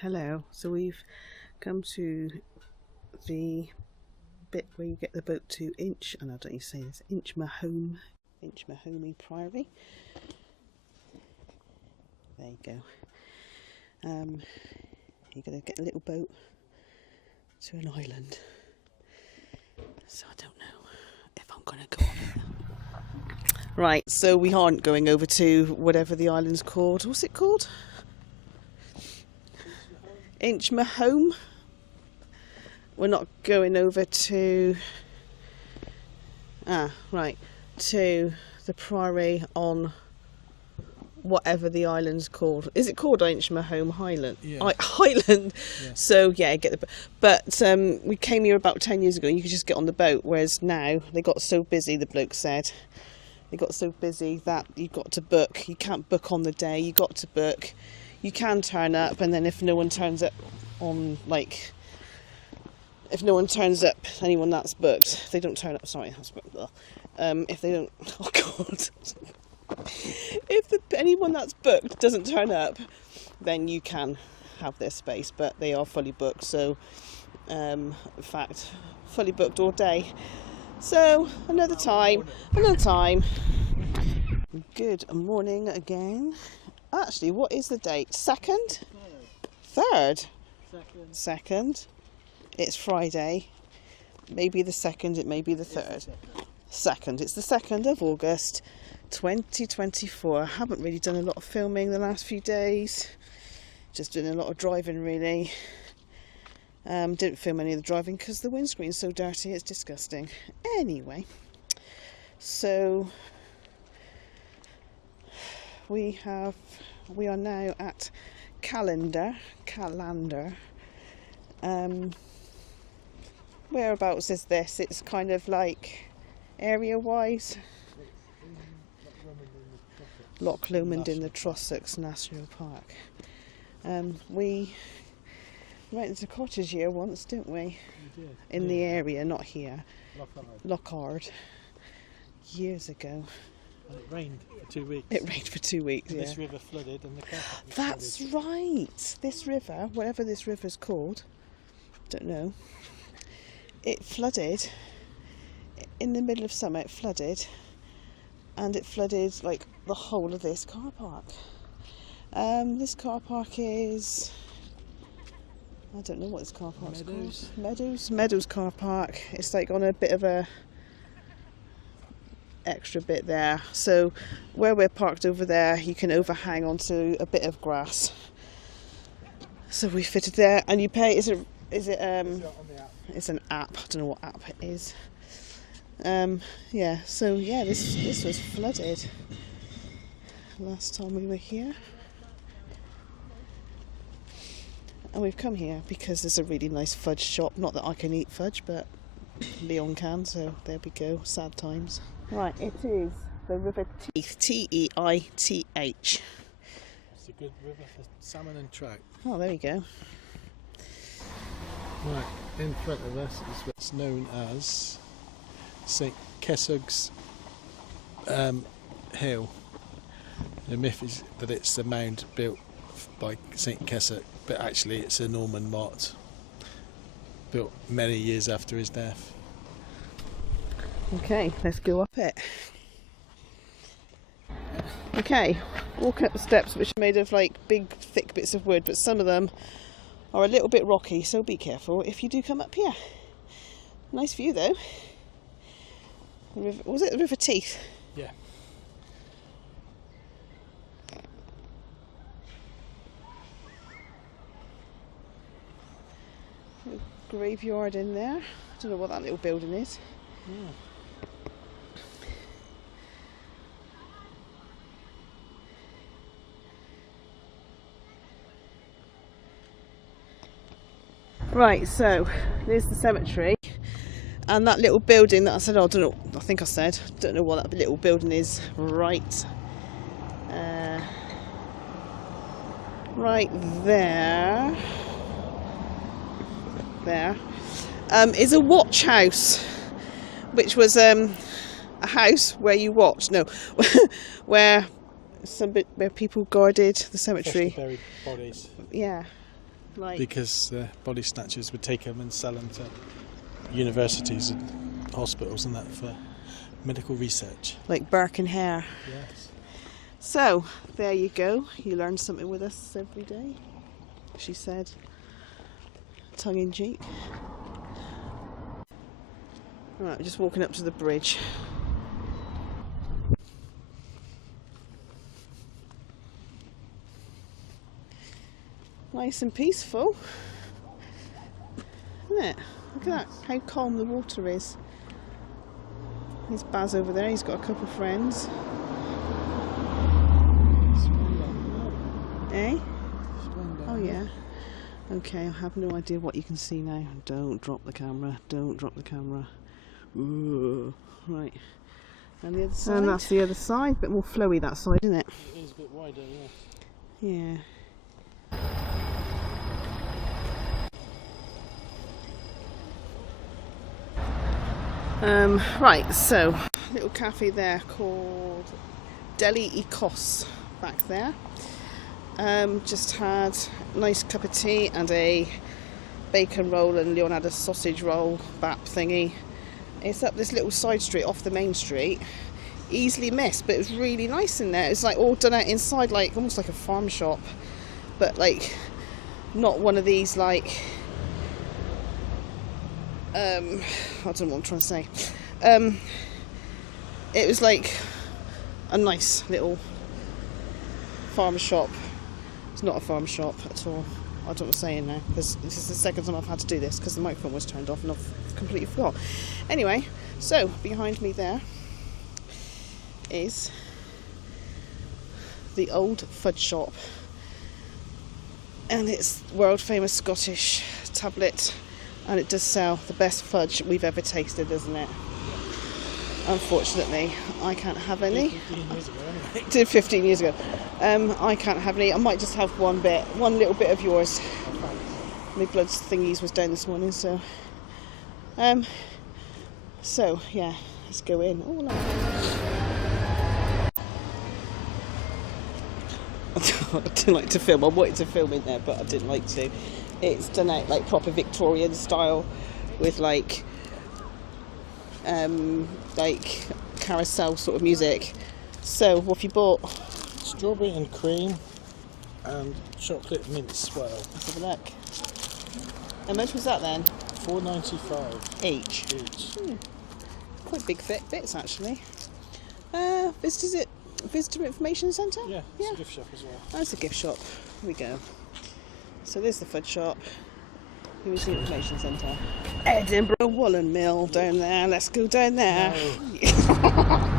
Hello. So we've come to the bit where you get the boat to Inch, and I don't need to say this, Inchmahome Priory. There you go. You're going to get a little boat to an island. So I don't know if I'm going to go on it. Right, so we aren't going over to whatever the island's called. What's it called? Inchmahome. We're not going over to to the Priory on whatever the island's called. Is it called Inchmahome Highland? Yeah. Highland. Yeah. So yeah, but we came here about 10 years ago and you could just get on the boat, whereas now they got so busy, the bloke said. They got so busy that you've got to book. You can't book on the day, you got to book. You can turn up, and then if no one turns up anyone that's booked, if they don't turn up, sorry, that's booked. If they don't, oh God. If anyone that's booked doesn't turn up, then you can have their space, but they are fully booked. So, in fact, fully booked all day. So, another time. Good morning again. Actually, what is the date? Second? Third? Second. It's Friday. Maybe the 2nd, it may be the 3rd. Second. It's the 2nd of August, 2024. I haven't really done a lot of filming the last few days. Just doing a lot of driving, really. Didn't film any of the driving because the windscreen's so dirty, it's disgusting. Anyway, so we are now at Callander. Whereabouts is this? It's kind of like area-wise. Loch Lomond in the Trossachs National Park. We rented a cottage here once, didn't we? We did. In the area, not here. Lockhart. Years ago. And it rained for 2 weeks. It rained for 2 weeks, And yeah. this river flooded and the car park was That's flooded. right. This river, whatever this river's called, don't know. It flooded in the middle of summer. It flooded, and it flooded like the whole of this car park. This car park is, I don't know what this car park's called. Meadows car park. It's like on a bit of a extra bit there. So where we're parked over there, you can overhang onto a bit of grass. So we fitted there, and you pay. Is it? It's an app. I don't know what app it is. Yeah. So yeah, this was flooded last time we were here. And we've come here because there's a really nice fudge shop. Not that I can eat fudge, but Leon can, so there we go. Sad times. Right, it is the River Teith. Teith. It's a good river for salmon and trout. Oh, there you go. Right, in front of us is what's known as St Kessog's Hill. The myth is that it's the mound built by St Kessog, but actually it's a Norman motte built many years after his death. Okay, let's go up it. Okay, walking up the steps, which are made of like big thick bits of wood, but some of them are a little bit rocky, so be careful if you do come up here. Nice view though. Was it the River Teith? Yeah. Graveyard in there. I don't know what that little building is. Yeah. Right, so there's the cemetery, and that little building that I said, don't know what that little building is right there is a watch house, which was a house where you watched, where some bit where people guarded the Freshly cemetery. buried bodies. Yeah, like Because body snatchers would take them and sell them to universities and hospitals and that for medical research. like bark and hair. Yes. So there you go. You learn something with us every day, she said, tongue in cheek. Right, just walking up to the bridge. Nice and peaceful, isn't it? Look at that, how calm the water is. There's Baz over there, he's got a couple of friends. Eh? Oh yeah. Okay, I have no idea what you can see now. Don't drop the camera, don't drop the camera. Ooh. Right. And the other side? And that's the other side, a bit more flowy that side, isn't it? It is a bit wider, yeah. Yeah. Right, so little cafe there called Deli Ecos back there. Just had a nice cup of tea and a bacon roll and Leon had a sausage roll bap thingy. It's up this little side street off the main street, easily missed, but it was really nice in there. It's like all done out inside, like almost like a farm shop, but like not one of these like I don't know what I'm trying to say. It was like a nice little farm shop. It's not a farm shop at all. I don't know what I'm saying now, because this is the second time I've had to do this because the microphone was turned off and I've completely forgot. Anyway, so behind me there is the old fudge shop, and it's world famous Scottish tablet, and it does sell the best fudge we've ever tasted, doesn't it? Unfortunately, I can't have any. 15 years ago, anyway. Did 15 years ago. I can't have any. I might just have one little bit of yours. My blood thingies was down this morning, so. So yeah, let's go in. Oh, no. I didn't like to film. I wanted to film in there, but I didn't like to. It's done out like proper Victorian style, with like carousel sort of music. So what have you bought? Strawberry and cream and chocolate mint swirl. Let's have a look. How much was that then? $4.95 Each. Quite big bits actually. Visitor Information Centre? Yeah, it's a gift shop as well. That's a gift shop. Here we go. So there's the fudge shop. Here's the Information Centre. Edinburgh Woolen Mill down there. Let's go down there. No.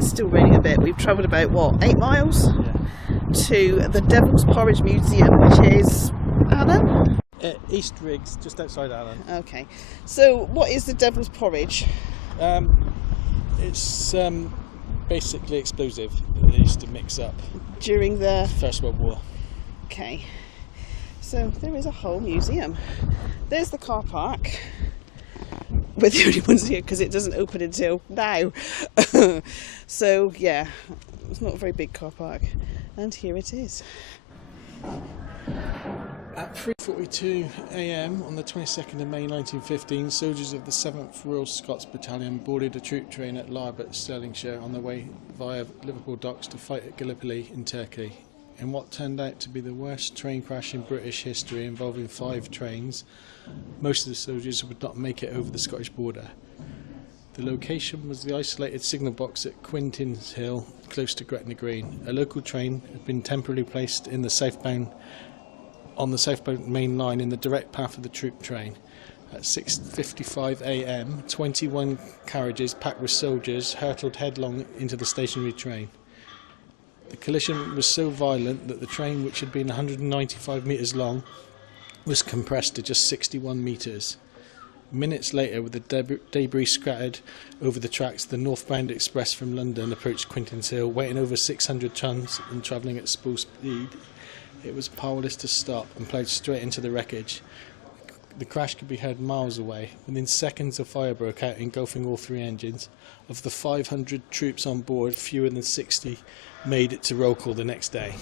Still raining a bit. We've travelled about 8 miles to the Devil's Porridge Museum, which is Allen? East Riggs, just outside Allen. Okay, so what is the Devil's Porridge? It's basically explosive that they used to mix up during the First World War. Okay, so there is a whole museum. There's the car park. We're the only ones here because it doesn't open until now. So yeah, it's not a very big car park, and here it is. At 3:42 a.m. on the 22nd of May 1915, soldiers of the 7th Royal Scots Battalion boarded a troop train at Larbert, Stirlingshire, on their way via Liverpool docks to fight at Gallipoli in Turkey. In what turned out to be the worst train crash in British history, involving 5 trains, most of the soldiers would not make it over the Scottish border. The location was the isolated signal box at Quintin's Hill, close to Gretna Green. A local train had been temporarily placed on the southbound main line in the direct path of the troop train. At 6:55 a.m, 21 carriages packed with soldiers hurtled headlong into the stationary train. The collision was so violent that the train, which had been 195 metres long, was compressed to just 61 metres. Minutes later, with the debris scattered over the tracks, the northbound express from London approached Quinton's Hill, weighing over 600 tonnes and travelling at full speed. It was powerless to stop and ploughed straight into the wreckage. The crash could be heard miles away. Within seconds, a fire broke out, engulfing all three engines. Of the 500 troops on board, fewer than 60 made it to roll call the next day.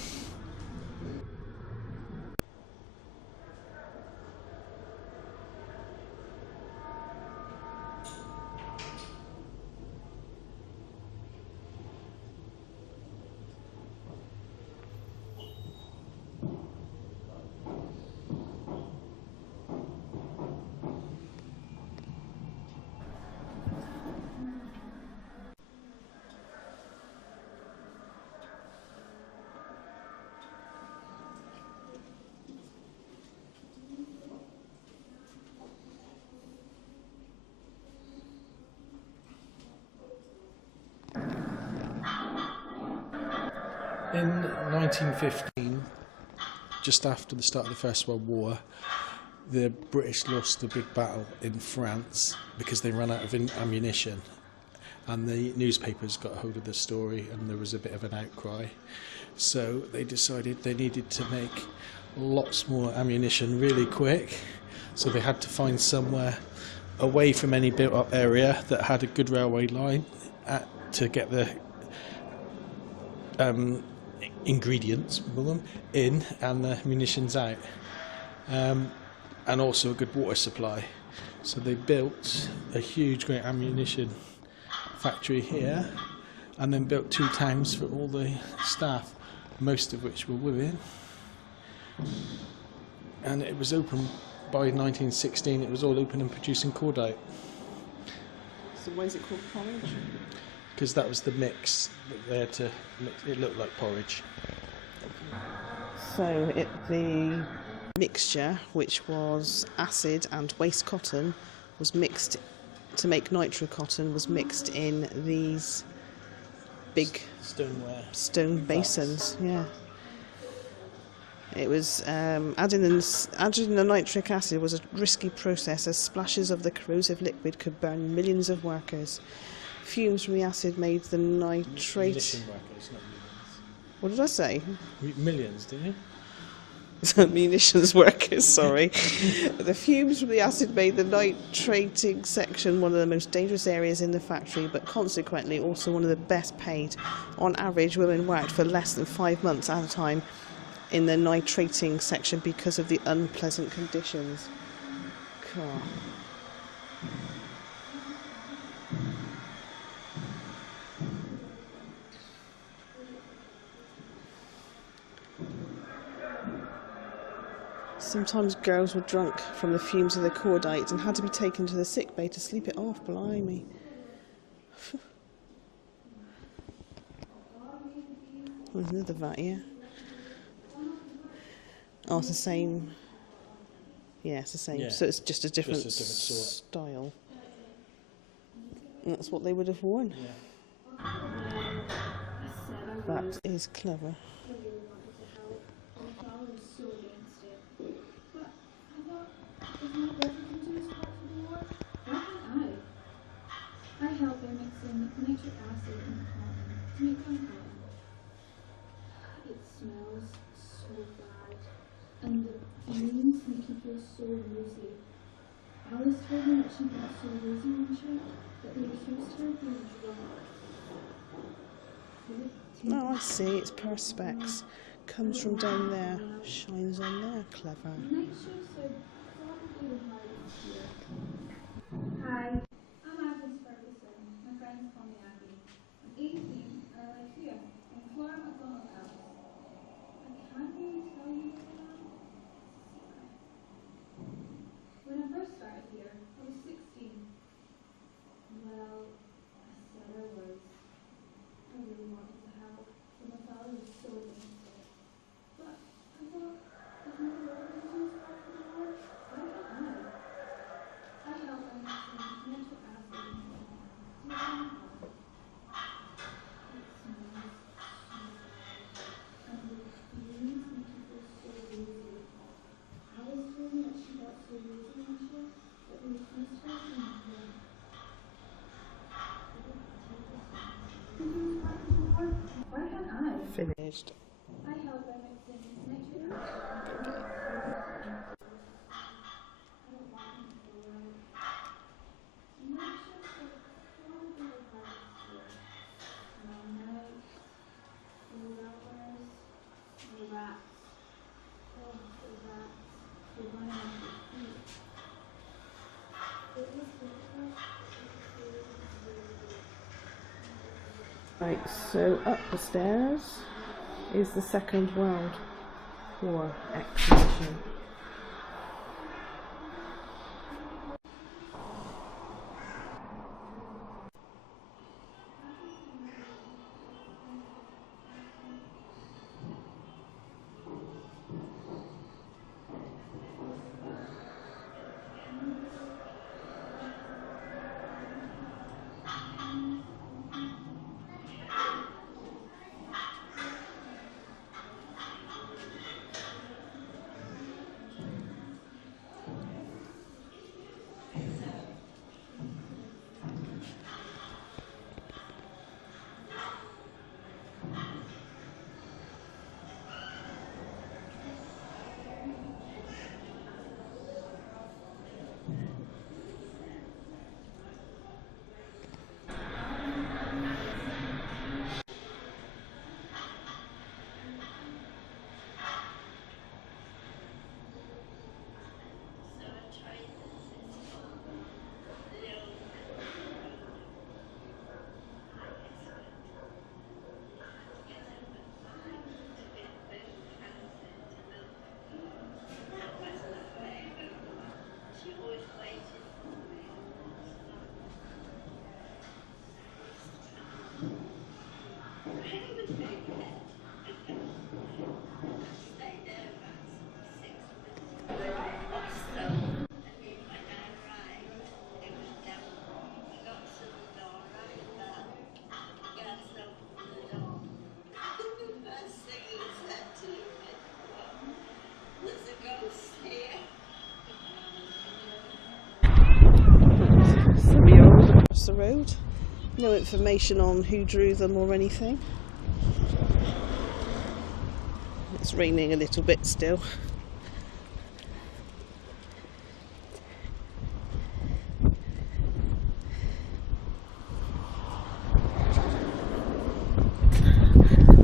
In 1915, just after the start of the First World War, the British lost a big battle in France because they ran out of ammunition, and the newspapers got hold of the story and there was a bit of an outcry. So they decided they needed to make lots more ammunition really quick, so they had to find somewhere away from any built up area that had a good railway line to get the ingredients in and the munitions out, and also a good water supply. So they built a huge great ammunition factory here, and then built 2 towns for all the staff, most of which were women. And it was open by 1916. It was all open and producing cordite. So why is it called porridge? Because that was the mix that they had to mix. It looked like porridge. So the mixture, which was acid and waste cotton, was mixed to make nitro cotton, was mixed in these big stone basins. Yeah. It was adding the nitric acid was a risky process, as splashes of the corrosive liquid could burn millions of workers. Fumes from the acid made the nitrate. Munition workers, not millions. What did I say? Millions, didn't you? Munitions workers, sorry. The fumes from the acid made the nitrating section one of the most dangerous areas in the factory, but consequently also one of the best paid. On average, women worked for less than 5 months at a time in the nitrating section because of the unpleasant conditions. God. Sometimes girls were drunk from the fumes of the cordite and had to be taken to the sick bay to sleep it off. Blimey. There's another vat here. Oh, it's the same. Yeah, it's the same. Yeah. So it's just a different, sort. style. And that's what they would have worn. Yeah. That is clever. I help by mixing nitric acid and cotton to make compound. It smells so bad, and the fumes make you feel so woozy. Alice told me that she felt so woozy one trip that they accused her of being drunk. Oh, I see. It's perspex. Comes from down there, shines on there. Clever. The night show said probably the hardest year. Hi. I'm Agnes Ferguson. My friends call me Aggie. I'm 18 and I like Thea in Flora McDonald House. I can't really tell you what I am. When I first started here, I was 16. Well, I said I was. I really wanted to help, but my father was so against it. But I thought, if my brother was too far from the war, why can't I? I help by mixing nitric finished. I help by mixing nitric acid. I don't want him to go out. Not just a lot of little parts here. No notes, no flowers, no rats. Oh, the rats. They're running off their feet. It was difficult. Right, so up the stairs is the Second World War exhibition. The road. No information on who drew them or anything. It's raining a little bit still.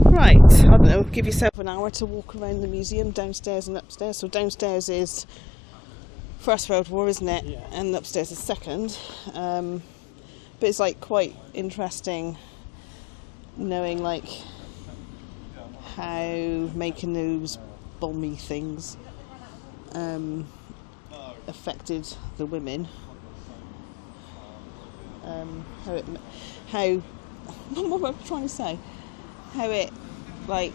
Right, I don't know, give yourself an hour to walk around the museum downstairs and upstairs. So downstairs is First World War, isn't it? Yeah. And upstairs is Second. But it's like quite interesting knowing like how making those bomby things affected the women. How what am I trying to say? How it like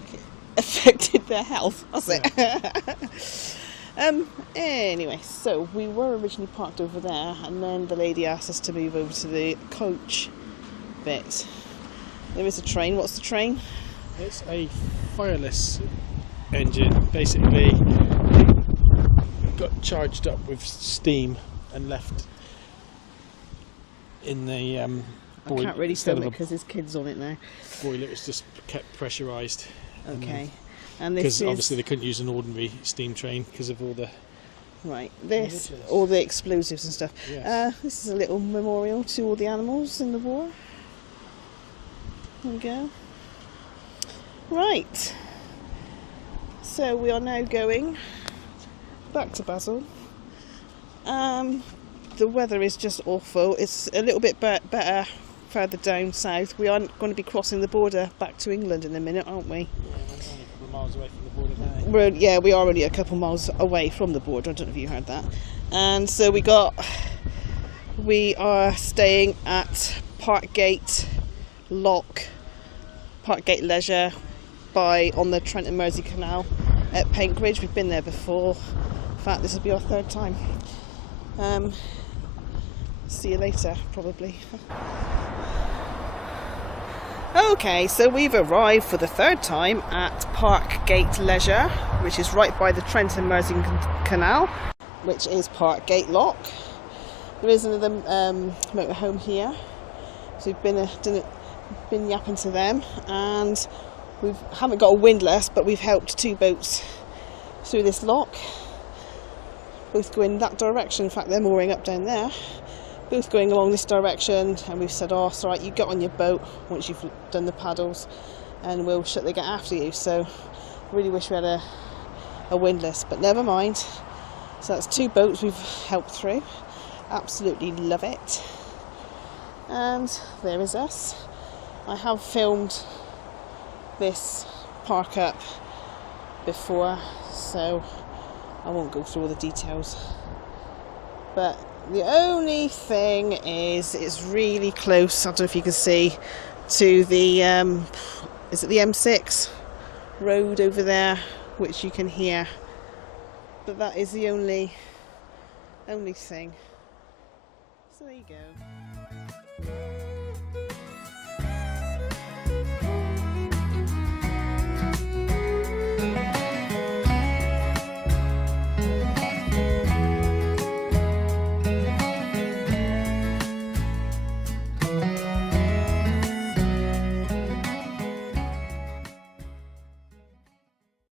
affected their health, was it? Anyway, so we were originally parked over there, and then the lady asked us to move over to the coach bit. There is a train. What's the train? It's a fireless engine. Basically, got charged up with steam and left in the boiler. I can't really film it because there's kids on it now. Boiler. It's just kept pressurised. Okay. And this because is obviously they couldn't use an ordinary steam train because of all the all the explosives and stuff. Yes. This is a little memorial to all the animals in the war. There we go. Right, so we are now going back to Basel. The weather is just awful. It's a little bit better further down south. We are going to be crossing the border back to England in a minute, aren't we? Miles away from the border now. We are only a couple miles away from the border. I don't know if you heard that. And so we are staying at Parkgate Leisure on the Trent and Mersey Canal at Penkridge. We've been there before. In fact, this will be our third time. See you later, probably. Okay, so we've arrived for the third time at Parkgate Leisure, which is right by the Trent and Mersey Canal, which is Parkgate Lock. There is another motorhome here, so we've been yapping to them, and We haven't got a windlass, but we've helped 2 boats through this lock. Both going that direction. In fact, they're mooring up down there. Both going along this direction, and we've said, oh, it's all right, you get on your boat once you've done the paddles and we'll shut the gate after you. So I really wish we had a windlass, but never mind. So that's 2 boats we've helped through. Absolutely love it. And there is us. I have filmed this park up before, so I won't go through all the details. But the only thing is it's really close, I don't know if you can see, to the is it the M6 road over there, which you can hear. But that is the only thing. So there you go.